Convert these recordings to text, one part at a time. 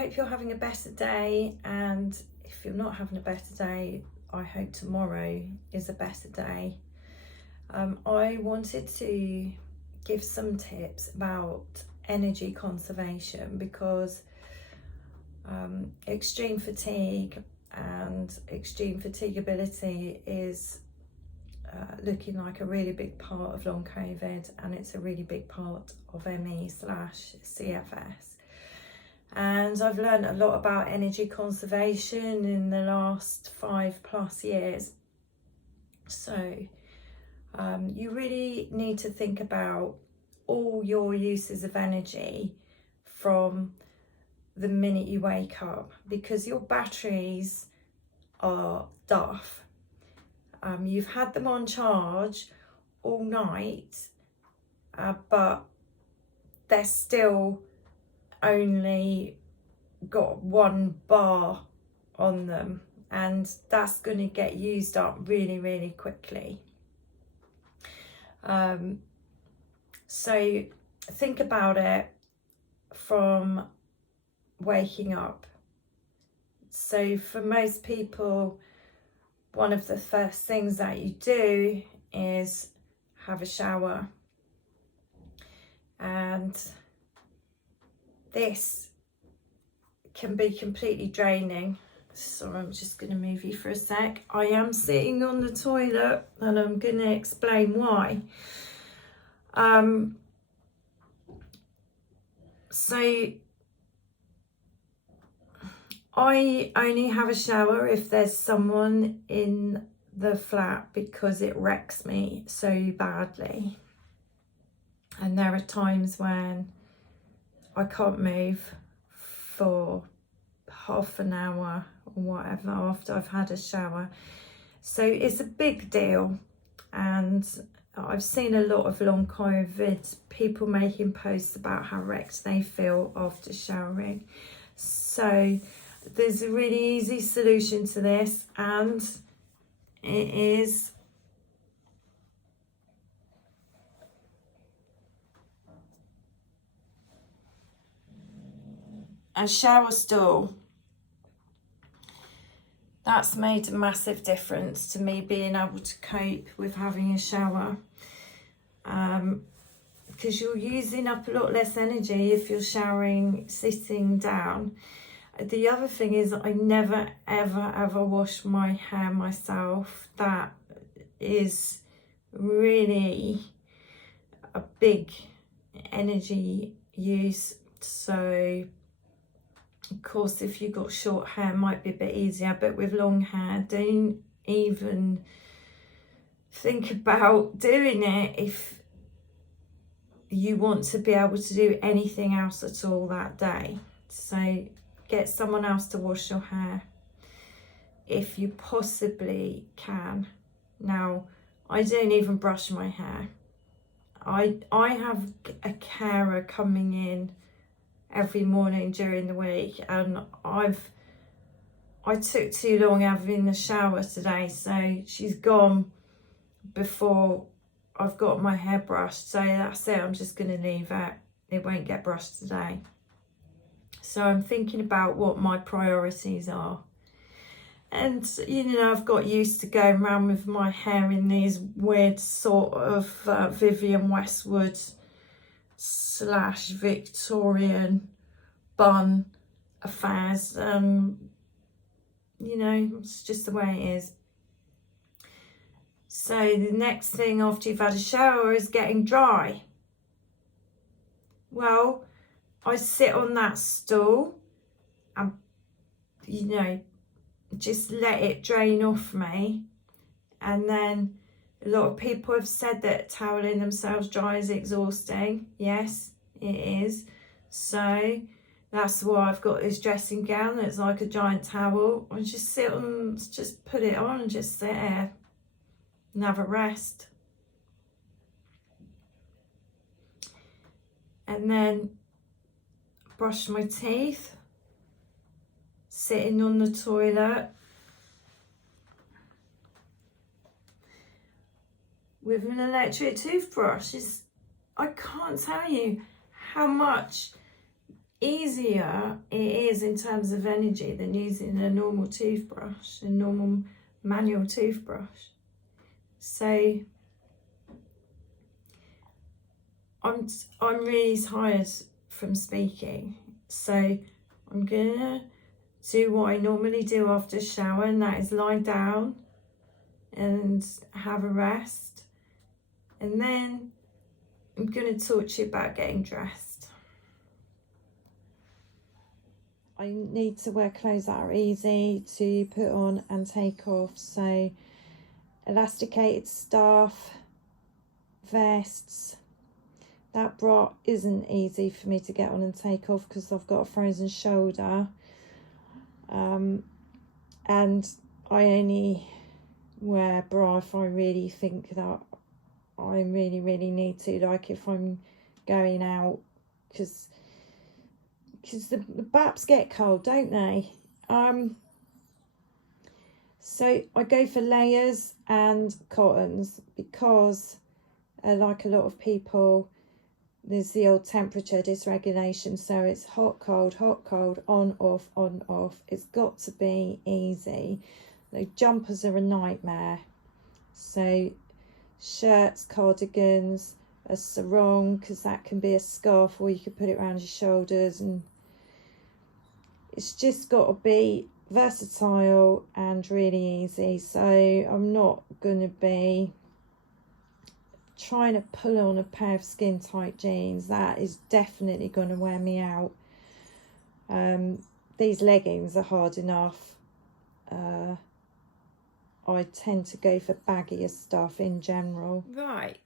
hope you're having a better day, and if you're not having a better day, I hope tomorrow is a better day. I wanted to give some tips about energy conservation because extreme fatigue and extreme fatigability is looking like a really big part of long COVID, and it's a really big part of ME/CFS. And I've learned a lot about energy conservation in the last 5+ years. So you really need to think about all your uses of energy from the minute you wake up, because your batteries are duff. You've had them on charge all night, but they're still only got 1 bar on them, and that's going to get used up really quickly. So think about it from waking up. So for most people, one of the first things that you do is have a shower, and this can be completely draining. So I'm just going to move you for a sec. I am sitting on the toilet and I'm going to explain why. So I only have a shower if there's someone in the flat, because it wrecks me so badly. And there are times when I can't move for half an hour or whatever after I've had a shower. So it's a big deal, and I've seen a lot of long COVID people making posts about how wrecked they feel after showering. So there's a really easy solution to this, and it is a shower stall. That's made a massive difference to me being able to cope with having a shower, because you're using up a lot less energy if you're showering sitting down. The other thing is I never ever wash my hair myself. That is really a big energy use. So of course, if you've got short hair, it might be a bit easier, but with long hair, don't even think about doing it if you want to be able to do anything else at all that day. So get someone else to wash your hair if you possibly can. Now, I don't even brush my hair. I have a carer coming in every morning during the week, and I took too long having the shower today, so she's gone before I've got my hair brushed. So that's it, I'm just going to leave it. It won't get brushed today. So I'm thinking about what my priorities are. And I've got used to going around with my hair in these weird sort of Vivienne Westwood / Victorian bun affairs. It's just the way it is. So the next thing after you've had a shower is getting dry. Well, I sit on that stool and just let it drain off me. And then a lot of people have said that toweling themselves dry is exhausting. Yes, it is. So that's why I've got this dressing gown that's like a giant towel. I just sit on, just put it on and just sit here and have a rest. And then brush my teeth, sitting on the toilet with an electric toothbrush. I can't tell you how much easier it is in terms of energy than using a normal toothbrush, a normal manual toothbrush. So I'm really tired from speaking, so I'm gonna do what I normally do after a shower, and that is lie down and have a rest, and then I'm gonna talk to you about getting dressed. I need to wear clothes that are easy to put on and take off, so elasticated stuff, vests. That bra isn't easy for me to get on and take off because I've got a frozen shoulder, and I only wear bra if I really think that I really need to, like if I'm going out, because the baps get cold, don't they? So I go for layers and cottons because, like a lot of people, there's the old temperature dysregulation, so it's hot, cold, on, off. It's got to be easy. The jumpers are a nightmare. So shirts, cardigans, a sarong, because that can be a scarf or you could put it around your shoulders, and it's just got to be versatile and really easy. So I'm not going to be trying to pull on a pair of skin tight jeans. That is definitely going to wear me out. These leggings are hard enough. I tend to go for baggier stuff in general. Right,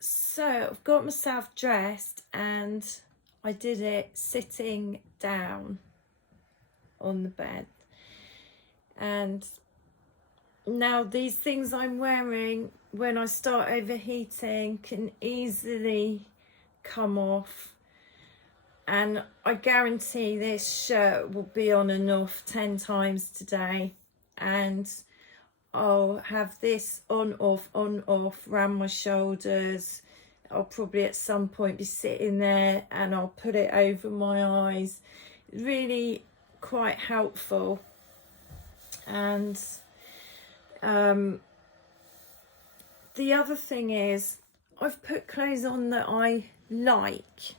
so I've got myself dressed and I did it sitting down on the bed. And now these things I'm wearing, when I start overheating, can easily come off, and I guarantee this shirt will be on and off 10 times today, and I'll have this on off around my shoulders. I'll probably at some point be sitting there and I'll put it over my eyes. Really quite helpful. And the other thing is, I've put clothes on that I like.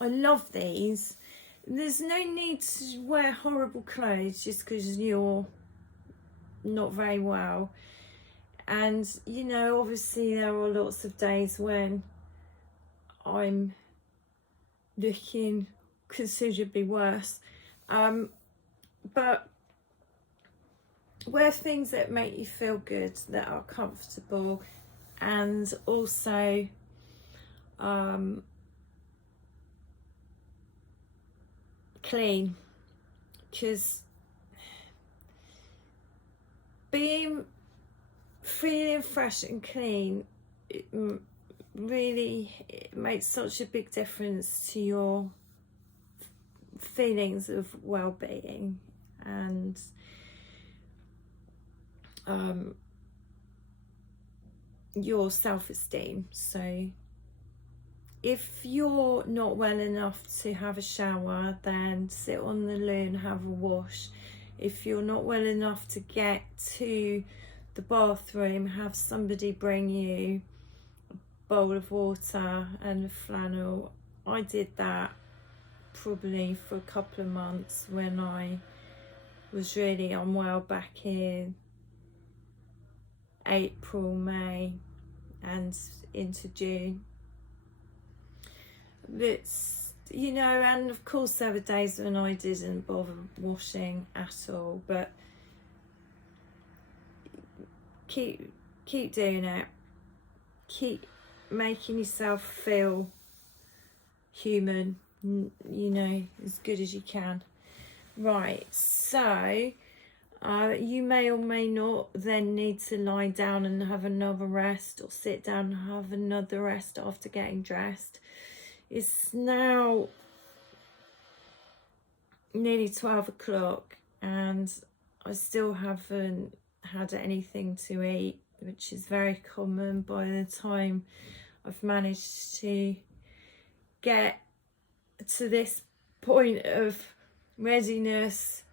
I love these. There's no need to wear horrible clothes just because you're not very well. And you know, obviously there are lots of days when I'm looking considerably worse, but wear things that make you feel good, that are comfortable, and also clean, because feeling fresh and clean, it makes such a big difference to your feelings of well-being and your self-esteem. So if you're not well enough to have a shower, then sit on the loo and have a wash. If you're not well enough to get to the bathroom, have somebody bring you a bowl of water and a flannel. I did that probably for a couple of months when I was really unwell back in April, May and into June. It's, you know, and of course there were days when I didn't bother washing at all, but keep doing it. Keep making yourself feel human, you know, as good as you can. Right, so you may or may not then need to lie down and have another rest, or sit down and have another rest after getting dressed. It's now nearly 12 o'clock and I still haven't had anything to eat, which is very common by the time I've managed to get to this point of readiness.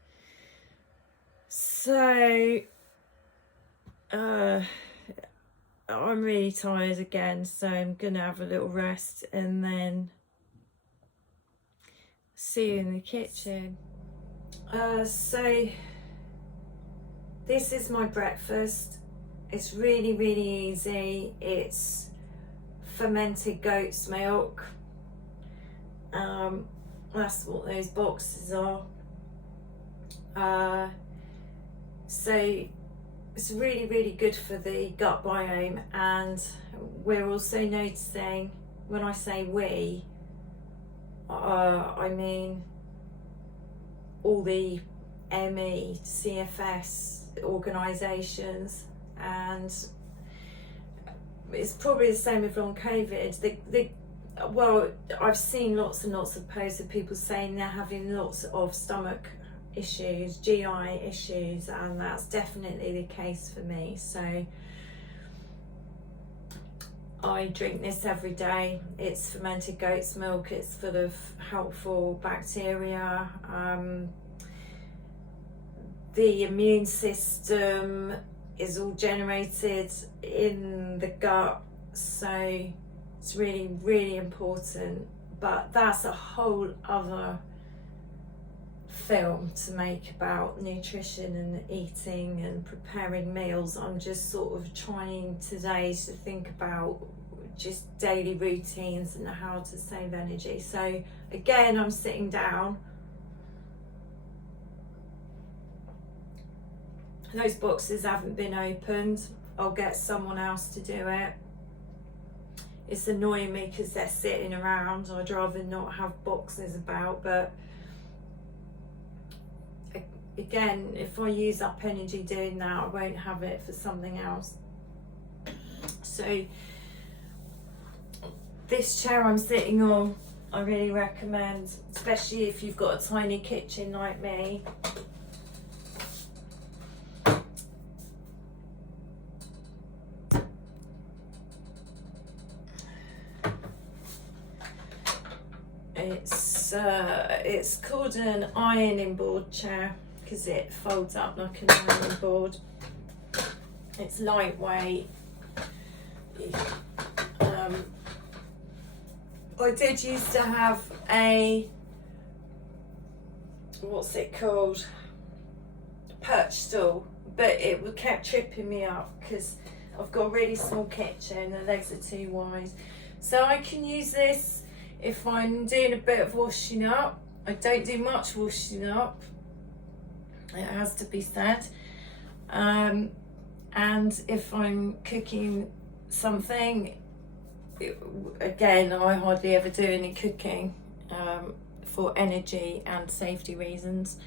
So I'm really tired again, so I'm gonna have a little rest and then see you in the kitchen. So this is my breakfast. It's really, really easy. It's fermented goat's milk. That's what those boxes are. So it's really, really good for the gut biome, and we're also noticing, when I say we, I mean all the ME, CFS organisations, and it's probably the same with long COVID. Well, I've seen lots and lots of posts of people saying they're having lots of stomach issues, GI issues, and that's definitely the case for me. So I drink this every day. It's fermented goat's milk. It's full of helpful bacteria. The immune system is all generated in the gut, so it's really, really important. But that's a whole other film to make about nutrition and eating and preparing meals. I'm just sort of trying today to think about just daily routines and how to save energy. So again, I'm sitting down. Those boxes haven't been opened. I'll get someone else to do it. It's annoying me because they're sitting around. I'd rather not have boxes about, but again, if I use up energy doing that, I won't have it for something else. So this chair I'm sitting on, I really recommend, especially if you've got a tiny kitchen like me. It's called an ironing board chair because it folds up like an ironing board. It's lightweight. I did used to have a, what's it called, perch stool, but it kept tripping me up because I've got a really small kitchen, the legs are too wide. So I can use this if I'm doing a bit of washing up. I don't do much washing up, it has to be said. And if I'm cooking something, again, I hardly ever do any cooking for energy and safety reasons.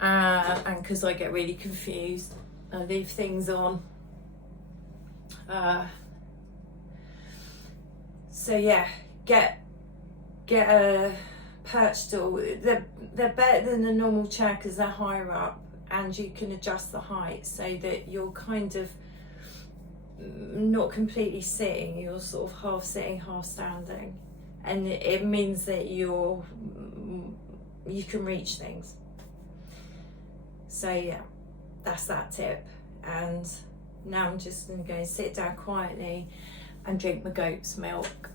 And because I get really confused, I leave things on. So yeah, get a perch stool. They're better than a normal chair because they're higher up and you can adjust the height so that you're kind of not completely sitting, you're sort of half sitting, half standing, and it means that you can reach things. So yeah, that's that tip. And now I'm just going to go and sit down quietly and drink my goat's milk.